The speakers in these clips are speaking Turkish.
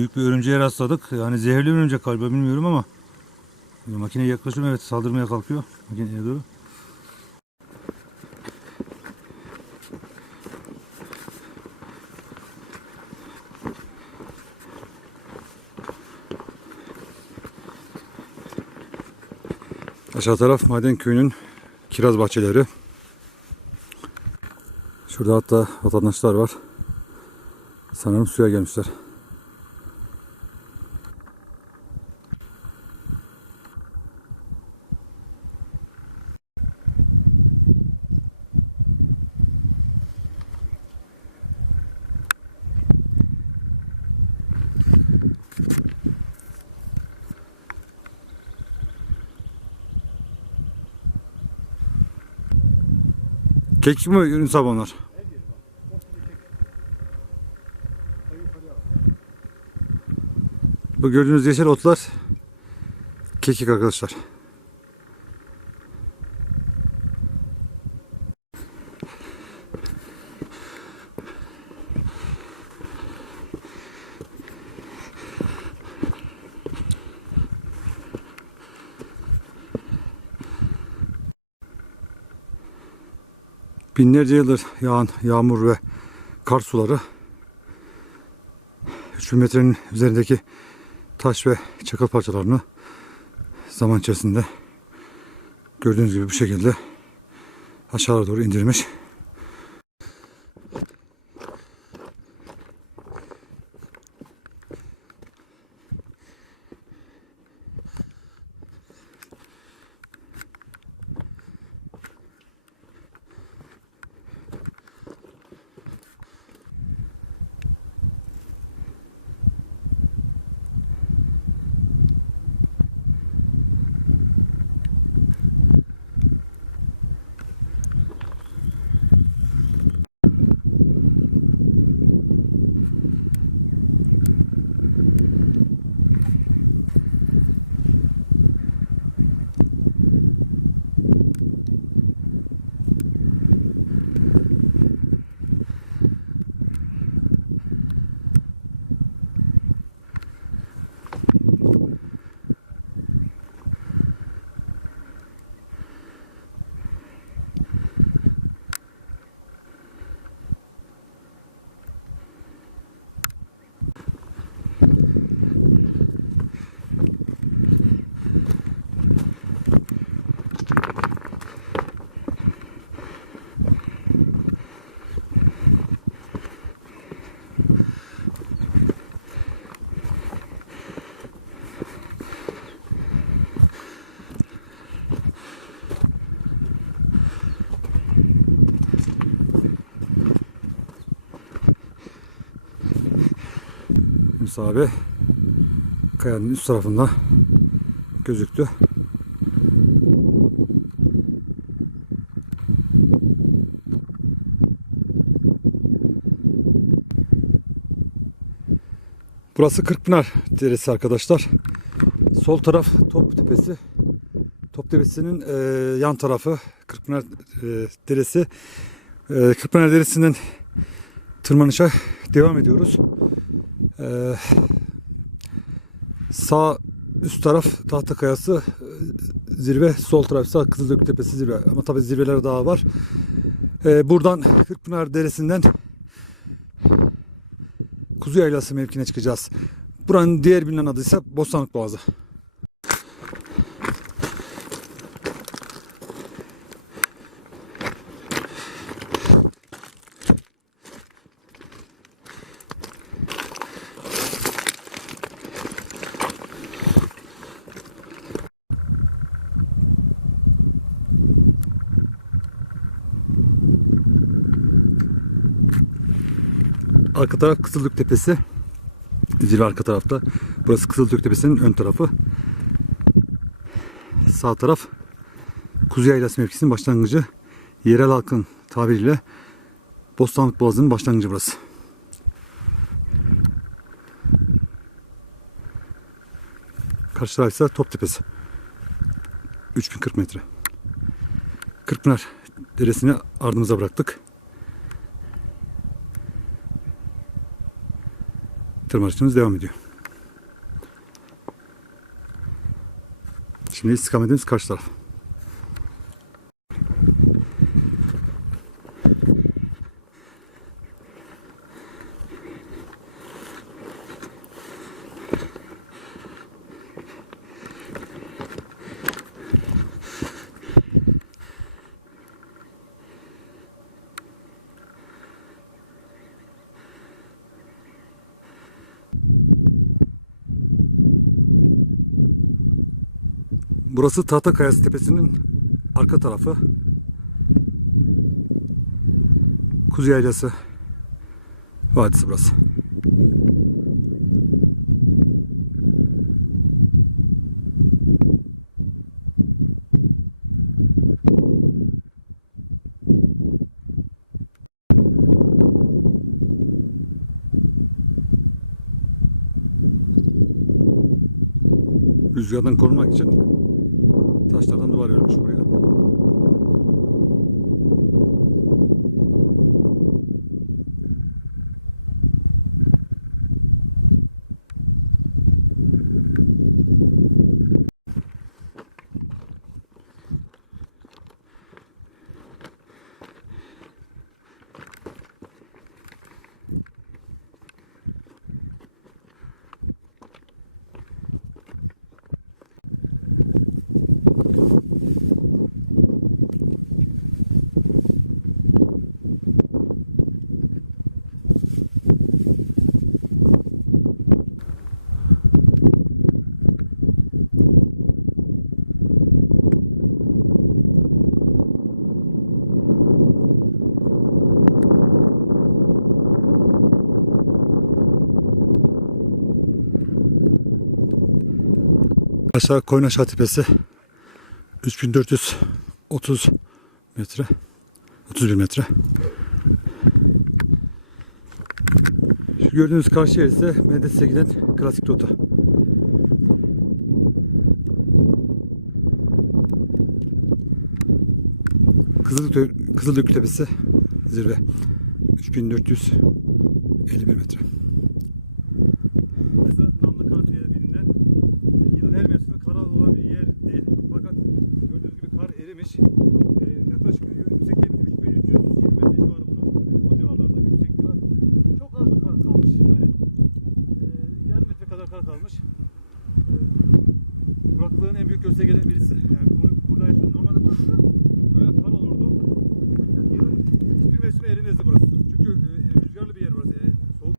Büyük bir örümceğe rastladık. Yani zehirli örümcek galiba bilmiyorum ama makineye yaklaşıyorum evet saldırmaya kalkıyor makineye doğru. Aşağı taraf Maden Köyü'nün kiraz bahçeleri. Şurada hatta vatandaşlar var. Sanırım suya gelmişler. Kekik mi abi onlar? Bu gördüğünüz yeşil otlar kekik arkadaşlar. Binlerce yıldır yağan yağmur ve kar suları 3 metrenin üzerindeki taş ve çakıl parçalarını zaman içerisinde gördüğünüz gibi bu şekilde aşağıya doğru indirmiş. Abi kayanın üst tarafında gözüktü. Burası Kırkpınar Deresi arkadaşlar. Sol taraf Top Tepesi. Top Tepesi'nin e, yan tarafı Kırkpınar e, Deresi. E, Kırkpınar Deresi'nin tırmanışa devam ediyoruz. Ee, sağ üst taraf tahta kayası e, zirve, sol taraf ise Kızılgök Tepesi zirve. Ama tabii zirveler daha var. Ee, buradan Kırkpınar Deresi'nden Kuzu Yaylası mevkine çıkacağız. Buranın diğer bilinen adı ise Bostanlık Boğazı. Arka taraf Kızılgök Tepesi. Zirve arka tarafta. Burası Kızılgök Tepesi'nin ön tarafı. Sağ taraf Kuzu Yaylası mevkisinin başlangıcı. Yerel halkın tabiriyle Bostanlık Boğazı'nın başlangıcı burası. Karşı taraf ise Top Tepesi. 3040 metre. Kırkpınar Deresi'ni ardımıza bıraktık. Tırmanışımız devam ediyor. Şimdi istikametimiz karşı taraf. Burası Tahta Kayası Tepesi'nin arka tarafı. Kuzu Yaylası Vadisi burası. Aşağı Koynaşağı Tepesi 3430 metre 31 metre Şu gördüğünüz karşı yer ise Menderes'e giden klasik rota. Kızılgül, Kızılgül Tepesi zirve 3451 metre. Burası Damla Kar diye bilinen yılın her mevsiminde kar olan bir yer değil. Fakat gördüğünüz gibi kar erimiş. E, yaklaşık yüksekliği 3320 metre civarı bunun. E, bu civarlarda bir yüksekliği var. Çok az bir kar kalmış. Yani e, yarım metre kadar kar kalmış. E, kuraklığın en büyük göstergelerin birisi. Yani bunu burada yaşıyor. Normalde burası böyle kar olurdu. Yani yılın hiçbir mevsimi erimezdi burası. Çünkü e, rüzgarlı bir yer burası. Yani soğuk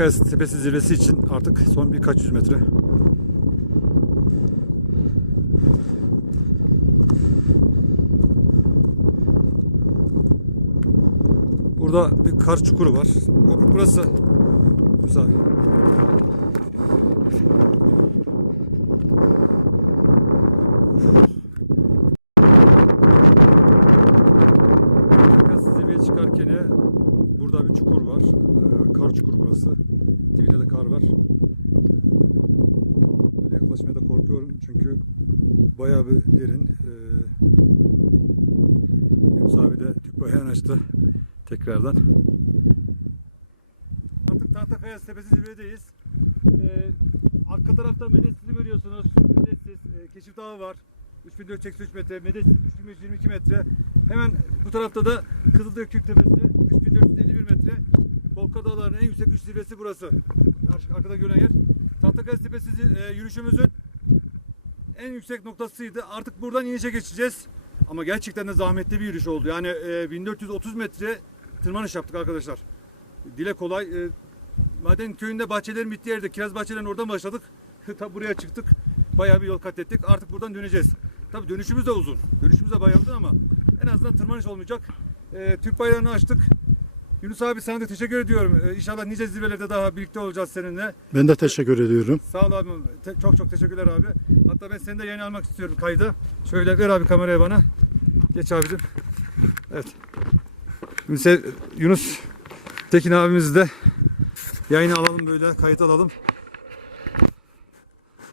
Tahtakaya Tepesi zirvesi için artık son birkaç yüz metre. Burada bir kar çukuru var. Burası. Güzel. Tahtakaya zirveye çıkarken de burada bir çukur var. Ee, kar çukuru burası. Dibinde de kar var. Böyle yaklaşmaya da korkuyorum çünkü bayağı bir derin. Ee, Yunus abi de açtı tekrardan. Artık Tahtakaya Tepesi zirvedeyiz. Ee, arka tarafta Medesiz'i görüyorsunuz. Medesiz, e, Keşif Dağı var. 3483 metre, Medesiz 3522 metre. Hemen bu tarafta da Kızıldökük Tepesi 3451 metre. Kolka Dağları'nın en yüksek üst zirvesi burası. Ar- Arkada görülen yer. Tahtakaya Tepesi e, yürüyüşümüzün en yüksek noktasıydı. Artık buradan inişe geçeceğiz. Ama gerçekten de zahmetli bir yürüyüş oldu. Yani e, 1430 metre tırmanış yaptık arkadaşlar. Dile kolay. E, Maden köyünde bahçelerin bittiği yerde kiraz bahçelerin oradan başladık. Tabi buraya çıktık. Bayağı bir yol kat ettik. Artık buradan döneceğiz. Tabi dönüşümüz de uzun. Dönüşümüz de bayağı uzun ama en azından tırmanış olmayacak. E, Türk bayrağını açtık. Yunus abi sana da teşekkür ediyorum. E, inşallah nice zirvelerde daha birlikte olacağız seninle. Ben de teşekkür ediyorum. Sağ ol abi. Te- çok çok teşekkürler abi. Hatta ben seni de yayın almak istiyorum kaydı. Şöyle ver abi kamerayı bana. Geç abicim. Evet. Şimdi Yunus Tekin abimizi de yayına alalım böyle kayıt alalım.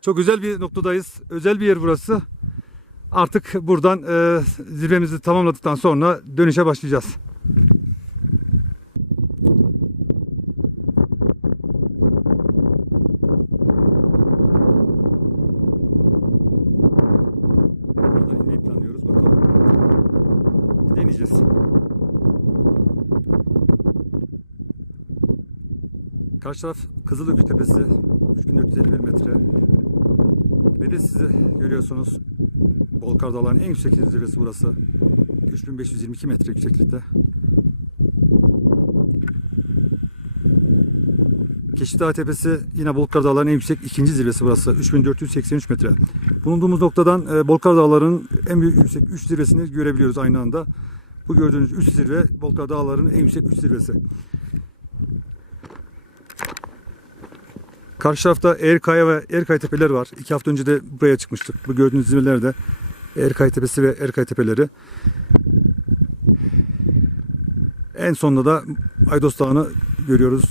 Çok güzel bir noktadayız. Özel bir yer burası. Artık buradan e, zirvemizi tamamladıktan sonra dönüşe başlayacağız. Buradan inmeyi planlıyoruz bakalım. Deneyeceğiz. Karşı taraf Kızılökü Tepesi 3451 metre. Ve de size görüyorsunuz Bolkar Dağları'nın en yüksek zirvesi burası. 3522 metre yükseklikte. Keşidağ Tepesi yine Bolkar Dağları'nın en yüksek ikinci zirvesi burası. 3483 metre. Bulunduğumuz noktadan e, Bolkar Dağları'nın en büyük yüksek 3 zirvesini görebiliyoruz aynı anda. Bu gördüğünüz 3 zirve Bolkar Dağları'nın en yüksek 3 zirvesi. Karşı tarafta Erkaya ve Erkay tepeleri var. İki hafta önce de buraya çıkmıştık. Bu gördüğünüz zirvelerde Erkay tepesi ve Erkay tepeleri. En sonunda da Aydos Dağı'nı görüyoruz.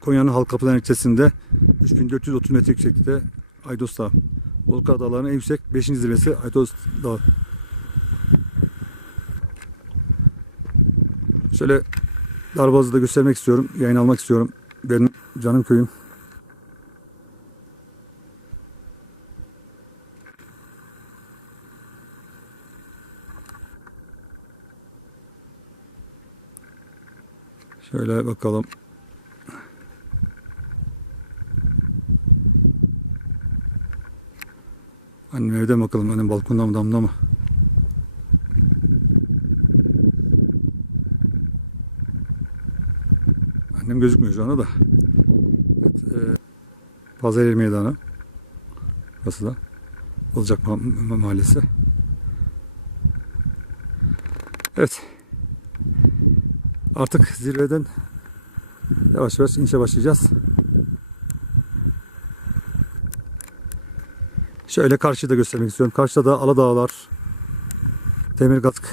Konya'nın Halkapalan ilçesinde 3430 metre yükseklikte Aydos Dağı. Bolkar Dağları'nın en yüksek 5. zirvesi Aydos Dağı. Şöyle Darboğaz'ı da göstermek istiyorum. Yayın almak istiyorum. Benim canım köyüm. Şöyle bakalım. Annem evde mi bakalım annem balkonda mı damda mı? Annem gözükmüyor şu anda da. Evet, e, Pazaryer Meydanı. Burası da. Olacak Ma- Mahallesi. Evet. Artık zirveden yavaş yavaş inişe başlayacağız. Şöyle karşıda göstermek istiyorum. Karşıda da Aladağlar, Demirgatık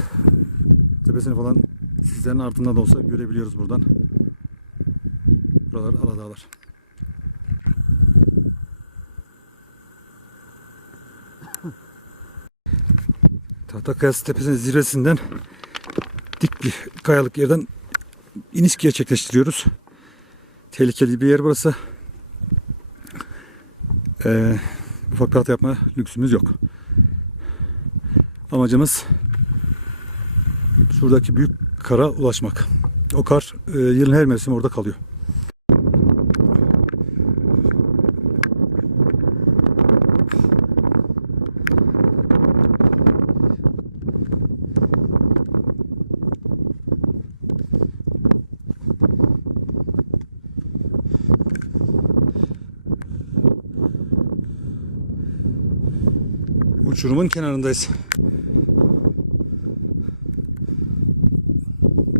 tepesini falan sizlerin altında da olsa görebiliyoruz buradan. Buralar Aladağlar. Tahtakayası tepesinin zirvesinden dik bir kayalık yerden iniş gerçekleştiriyoruz. Tehlikeli bir yer burası. Ee, ufak bir hata yapma lüksümüz yok. Amacımız şuradaki büyük kara ulaşmak. O kar e, yılın her mevsimi orada kalıyor. Kenarındayız.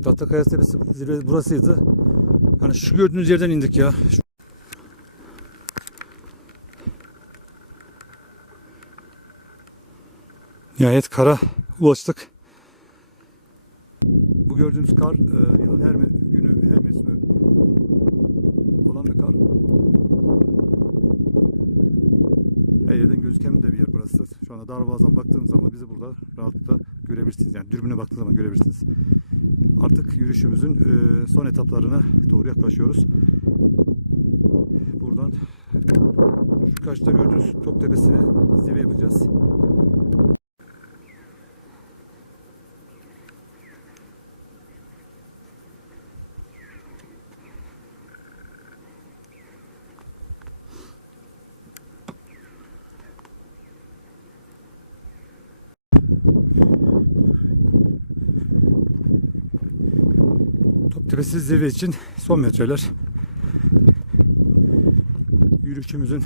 Tahtakaya Tepesi zirve burasıydı. Yani şu gördüğünüz yerden indik ya. Nihayet kara ulaştık. Bu gördüğünüz kar e, yılın her me- günü, her mevsimi olan bir kar. Her yerden gözüken de bir yer burası. Şu anda Darboğaz'dan baktığınız zaman bizi burada rahatlıkla görebilirsiniz. Yani dürbüne baktığınız zaman görebilirsiniz. Artık yürüyüşümüzün e, son etaplarına doğru yaklaşıyoruz. Buradan şu karşıda gördüğünüz Top Tepesi'ne zirve yapacağız. Zirve için son metreler. Yürüyüşümüzün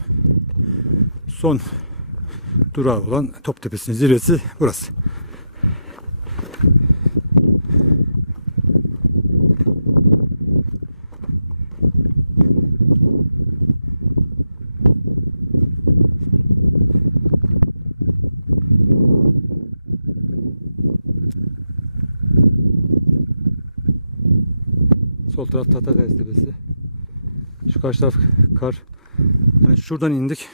son durağı olan Toptepe'sinin zirvesi burası. Tepesi. Şu karşı taraf kar. Yani şuradan indik.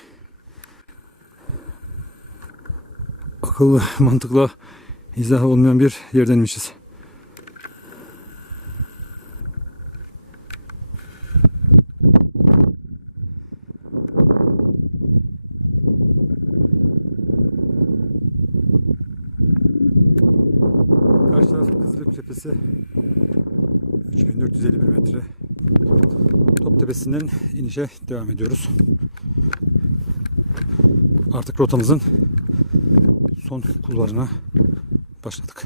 akıllı, mantıkla izah olmayan bir yerdenmişiz. Karşı tarafta Kızılırmak Tepesi 3451 metre. Top tepesinden inişe devam ediyoruz. Artık rotamızın son kulvarına başladık.